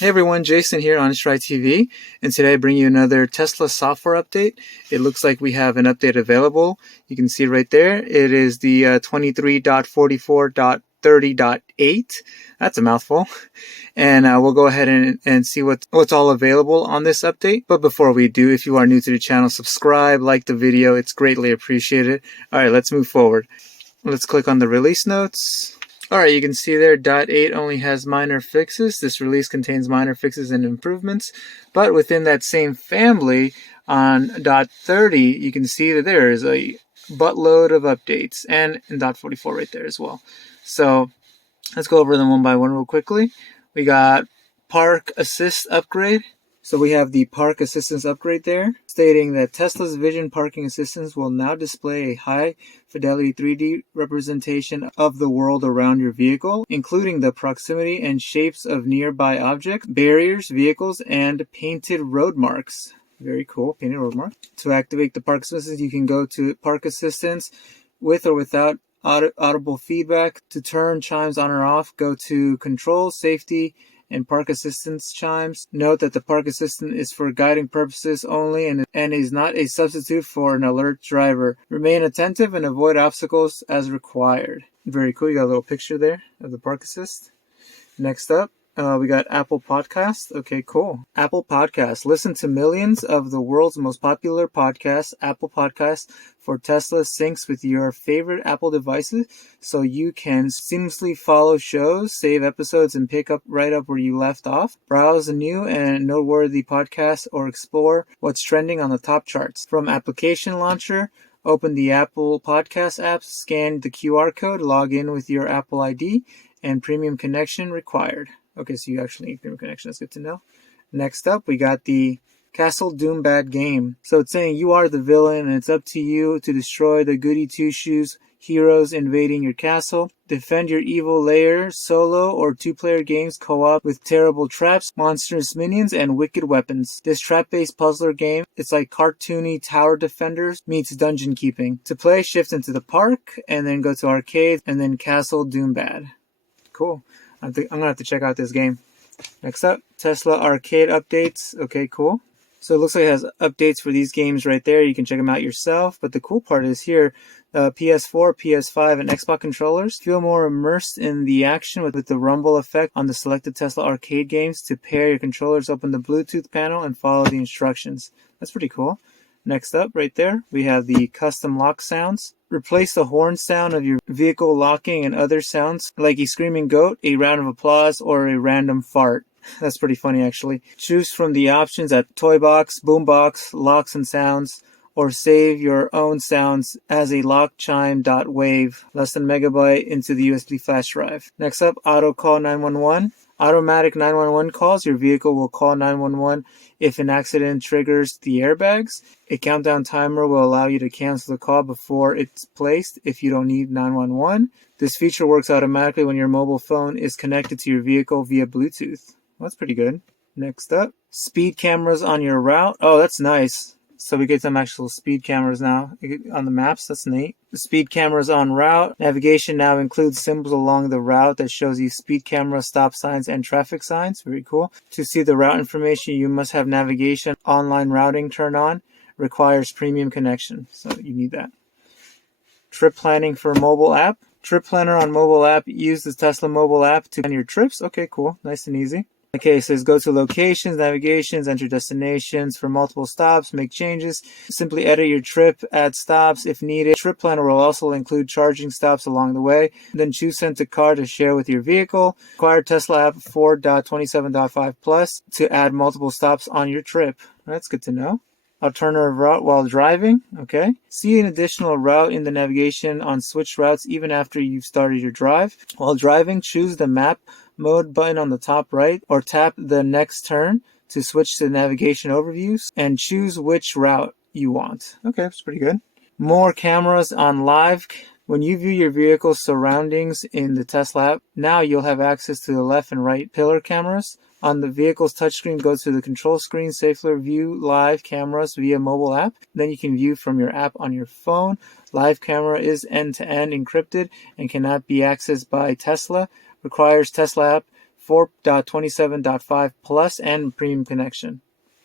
Hey everyone, Jason here on Try TV, and today I bring you another Tesla software update. It looks like we have an update available. You can see right there. It is the 23.44.30.8. That's a mouthful. And we'll go ahead and see what's all available on this update. But before we do, if you are new to the channel, subscribe, like the video. It's greatly appreciated. All right, let's move forward. Let's click on the release notes. Alright, you can see there, .8 only has minor fixes. This release contains minor fixes and improvements. But within that same family, on .30, you can see that there is a buttload of updates. And in .44 right there as well. So, let's go over them one by one real quickly. We got Park Assist upgrade. So we have the Park Assistance upgrade there, stating that Tesla's Vision Parking Assistance will now display a high-fidelity 3D representation of the world around your vehicle, including the proximity and shapes of nearby objects, barriers, vehicles, and painted road marks. Very cool, painted road marks. To activate the Park Assistance, you can go to Park Assistance with or without audible feedback. To turn chimes on or off, go to Control, Safety, and Park Assistance chimes. Note that the Park Assistant is for guiding purposes only and is not a substitute for an alert driver. Remain attentive and avoid obstacles as required. Very cool. You got a little picture there of the Park Assist. Next up, we got Apple Podcast. Okay, cool. Apple Podcast. Listen to millions of the world's most popular podcasts. Apple Podcast for Tesla syncs with your favorite Apple devices so you can seamlessly follow shows, save episodes, and pick up right up where you left off. Browse a new and noteworthy podcasts or explore what's trending on the top charts. From Application Launcher, open the Apple Podcast app, scan the QR code, log in with your Apple ID, and premium connection required. Okay, so you actually need premium connection. That's good to know. Next up, we got the Castle Doombad game. So it's saying you are the villain and it's up to you to destroy the goody two-shoes heroes invading your castle. Defend your evil lair, solo or two-player games co-op with terrible traps, monstrous minions, and wicked weapons. This trap-based puzzler game, it's like cartoony tower defenders meets dungeon keeping. To play, shift into the park and then go to arcade and then Castle Doombad. Cool. I'm going to have to check out this game. Next up, Tesla Arcade updates. Okay, cool. So it looks like it has updates for these games right there. You can check them out yourself. But the cool part is here, PS4, PS5, and Xbox controllers feel more immersed in the action with the rumble effect on the selected Tesla Arcade games. To pair your controllers, open the Bluetooth panel and follow the instructions. That's pretty cool. Next up, right there, we have the custom lock sounds. Replace the horn sound of your vehicle locking and other sounds like a screaming goat, a round of applause, or a random fart. That's pretty funny, actually. Choose from the options at Toybox, Boombox, Locks and Sounds, or save your own sounds as a lock chime.wave, less than megabyte, into the USB flash drive. Next up, Auto Call 911. Automatic 911 calls. Your vehicle will call 911 if an accident triggers the airbags. A countdown timer will allow you to cancel the call before it's placed if you don't need 911. This feature works automatically when your mobile phone is connected to your vehicle via Bluetooth. Well, that's pretty good. Next up, speed cameras on your route. Oh, that's nice. So we get some actual speed cameras now on the maps. That's neat. The speed cameras on route. Navigation now includes symbols along the route that shows you speed camera, stop signs, and traffic signs. Very cool. To see the route information, you must have navigation online routing turned on. Requires premium connection. So you need that. Trip planning for mobile app. Trip planner on mobile app. Use the Tesla mobile app to plan your trips. Okay, cool. Nice and easy. Okay, it says go to locations, navigations, enter destinations for multiple stops, make changes. Simply edit your trip, add stops if needed. Trip planner will also include charging stops along the way. Then choose send to car to share with your vehicle. Require Tesla app 4.27.5 Plus to add multiple stops on your trip. That's good to know. Alternative route while driving. Okay. See an additional route in the navigation on switch routes even after you've started your drive. While driving, choose the map mode button on the top right or tap the next turn to switch to navigation overviews and choose which route you want. Okay, that's pretty good. More cameras on live. When you view your vehicle's surroundings in the Tesla app, now you'll have access to the left and right pillar cameras. On the vehicle's touchscreen, go to the control screen, safely view live cameras via mobile app. Then you can view from your app on your phone. Live camera is end-to-end encrypted and cannot be accessed by Tesla. Requires Tesla app 4.27.5 Plus and Premium Connection.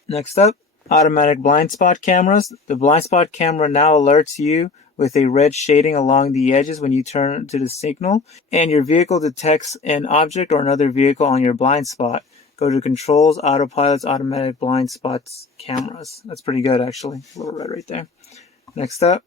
Next up, automatic blind spot cameras. The blind spot camera now alerts you with a red shading along the edges when you turn to the signal, and your vehicle detects an object or another vehicle on your blind spot. Go to Controls, Autopilot's automatic blind spots cameras. That's pretty good, actually. A little red right there. Next up,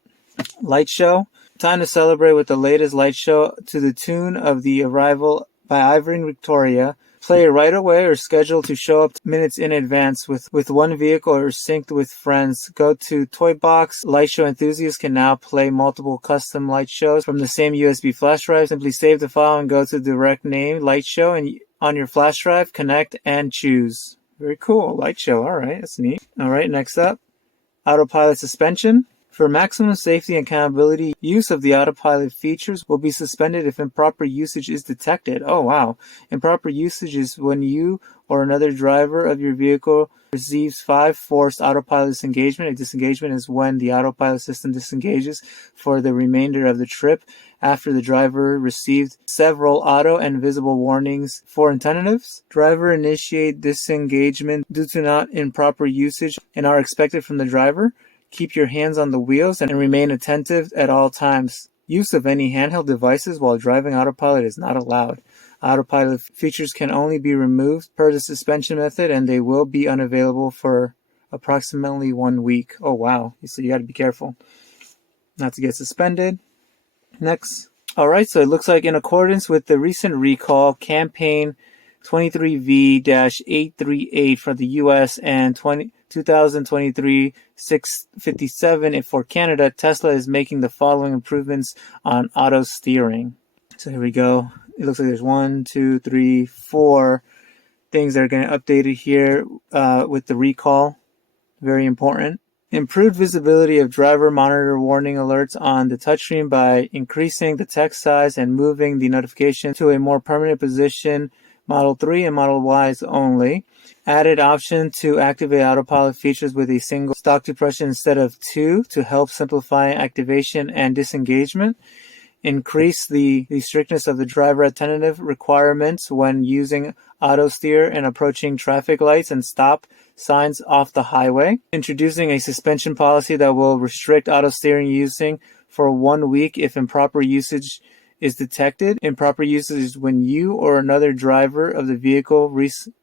light show. Time to celebrate with the latest light show to the tune of The Arrival by Irving Victoria. Play right away or schedule to show up minutes in advance with one vehicle or synced with friends. Go to Toy Box. Light show enthusiasts can now play multiple custom light shows from the same USB flash drive. Simply save the file and go to the direct name light show and on your flash drive, connect and choose. Very cool. Light show. All right. That's neat. All right. Next up, autopilot suspension. For maximum safety and accountability, use of the autopilot features will be suspended if improper usage is detected. Oh, wow. Improper usage is when you or another driver of your vehicle receives 5 forced autopilot disengagement. A disengagement is when the autopilot system disengages for the remainder of the trip after the driver received several auto and visible warnings for alternatives. Driver initiate disengagement due to not improper usage and are expected from the driver. Keep your hands on the wheels and remain attentive at all times. Use of any handheld devices while driving autopilot is not allowed. Autopilot features can only be removed per the suspension method, and they will be unavailable for approximately 1 week. Oh, wow. So you got to be careful not to get suspended. Next. All right. So it looks like in accordance with the recent recall campaign 23V-838 for the U.S. and 2023 657 for Canada, Tesla is making the following improvements on auto steering. So here we go. It looks like there's 1, 2, 3, 4 things that are going to update it here with the recall. Very important. Improved visibility of driver monitor warning alerts on the touchscreen by increasing the text size and moving the notification to a more permanent position. Model 3 and Model Ys only. Added option to activate autopilot features with a single stock depression instead of 2 to help simplify activation and disengagement. Increase the strictness of the driver attentive requirements when using auto steer and approaching traffic lights and stop signs off the highway. Introducing a suspension policy that will restrict auto steering using for 1 week if improper usage is detected. Improper usage is when you or another driver of the vehicle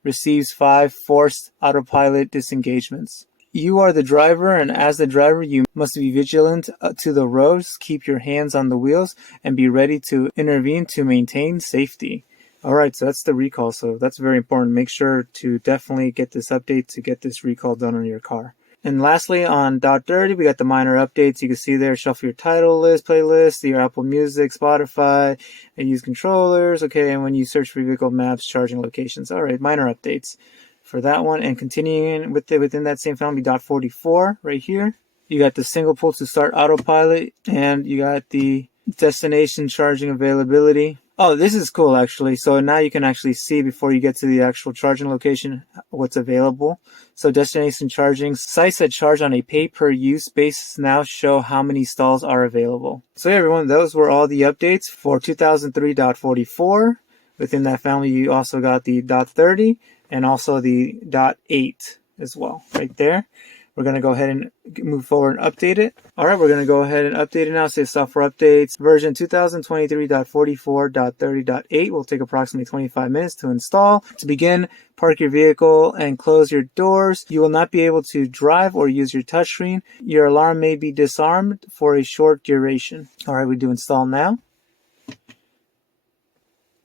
receives 5 forced autopilot disengagements. You are the driver, and as the driver, you must be vigilant to the roads, keep your hands on the wheels, and be ready to intervene to maintain safety. All right, so that's the recall. So that's very important. Make sure to definitely get this update to get this recall done on your car. And lastly, on .30, we got the minor updates. You can see there, shuffle your title list, playlist, your Apple Music, Spotify, and use controllers. Okay, and when you search for vehicle maps, charging locations. All right, minor updates for that one. And continuing with within that same family, .44 right here. You got the single pull to start autopilot, and you got the destination charging availability. Oh, this is cool, actually. So now you can actually see before you get to the actual charging location what's available. So destination charging, sites that charge on a pay-per-use basis now show how many stalls are available. So yeah, everyone, those were all the updates for 2003.44. Within that family, you also got the .30 and also the .8 as well, right there. We're going to go ahead and move forward and update it. All right, we're going to go ahead and update it now. Say software updates. Version 2023.44.30.8 will take approximately 25 minutes to install. To begin, park your vehicle and close your doors. You will not be able to drive or use your touchscreen. Your alarm may be disarmed for a short duration. All right, we do install now.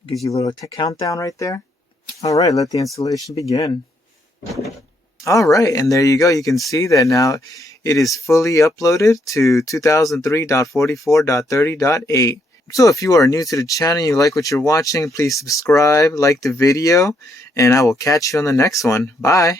Gives you a little countdown right there. All right, let the installation begin. All right, and there you go. You can see that now it is fully uploaded to 2003.44.30.8. So if you are new to the channel and you like what you're watching, please subscribe, like the video, and I will catch you on the next one. Bye.